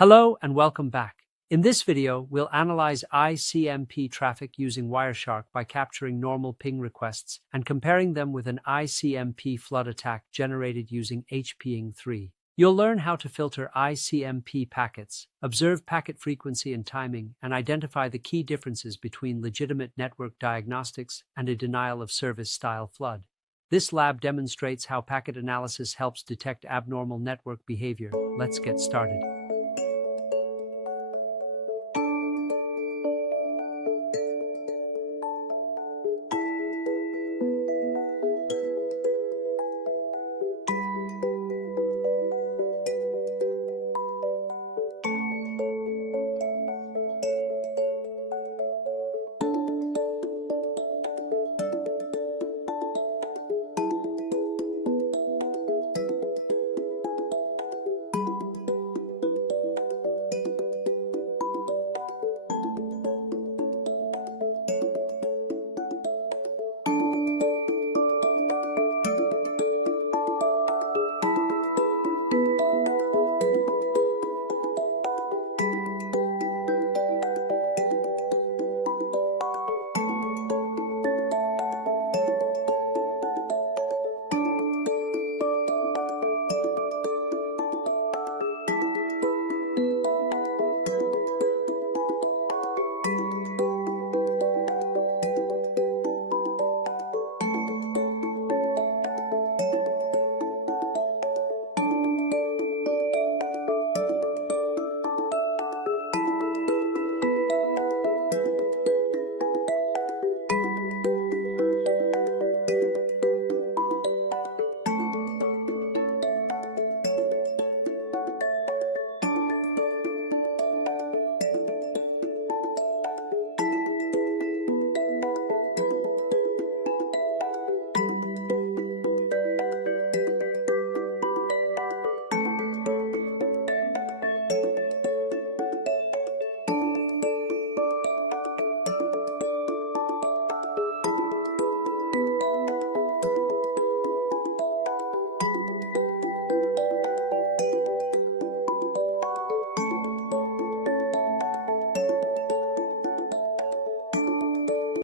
Hello and welcome back. In this video, we'll analyze ICMP traffic using Wireshark by capturing normal ping requests and comparing them with an ICMP flood attack generated using HPing3. You'll learn how to filter ICMP packets, observe packet frequency and timing, and identify the key differences between legitimate network diagnostics and a denial-of-service style flood. This lab demonstrates how packet analysis helps detect abnormal network behavior. Let's get started.